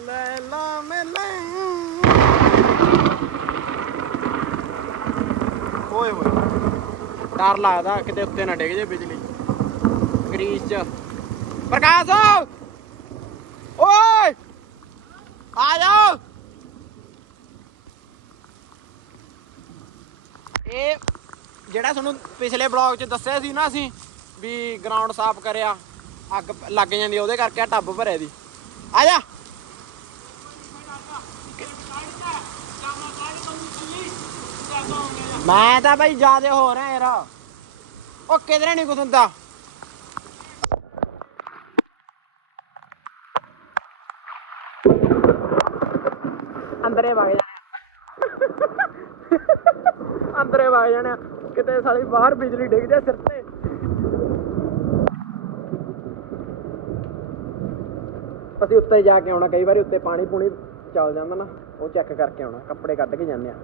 ਲੈ ਲਾ ਮੈਂ ਲੈ। ਓਏ ਡਰ ਲੱਗਦਾ ਕਿਤੇ ਉੱਤੇ ਨਾ ਡਿੱਗ ਜੇ ਬਿਜਲੀ। ਗਰੀਸ ਚ। ਪ੍ਰਕਾਸ਼! ਓਏ! ਆ ਜਾਓ। ਇਹ ਜਿਹੜਾ ਤੁਹਾਨੂੰ ਪਿਛਲੇ ਬਲੌਗ 'ਚ ਦੱਸਿਆ ਸੀ ਨਾ ਅਸੀਂ, ਵੀ ਗਰਾਊਂਡ ਸਾਫ਼ ਕਰਿਆ, ਅੱਗ ਲੱਗ ਜਾਂਦੀ ਉਹਦੇ ਕਰਕੇ ਆ ਟੱਬ ਭਰਿਆ ਦੀ। ਆ ਜਾ। ਮੈਂ ਤਾਂ ਬਈ ਜਿਆਦੇ ਹੋ ਰਿਹਾ ਯਾਰ। ਉਹ ਕਿਧਰੇ ਨਹੀਂ ਕੁਛ ਹੁੰਦਾ। ਅੰਦਰੇ ਵਗ ਜਾਣੇ ਅੰਦਰੇ ਵਗ ਜਾਣੇ ਆ। ਕਿਤੇ ਸਾਲੀ ਬਾਹਰ ਬਿਜਲੀ ਡਿੱਗ ਜਾ ਸਿਰ ਤੇ। ਅਸੀਂ ਉੱਤੇ ਜਾ ਕੇ ਆਉਣਾ, ਕਈ ਵਾਰੀ ਉੱਤੇ ਪਾਣੀ ਪੂਣੀ ਚੱਲ ਜਾਂਦਾ ਨਾ, ਉਹ ਚੈੱਕ ਕਰਕੇ ਆਉਣਾ, ਕੱਪੜੇ ਕੱਢ ਕੇ ਜਾਂਦੇ ਆ।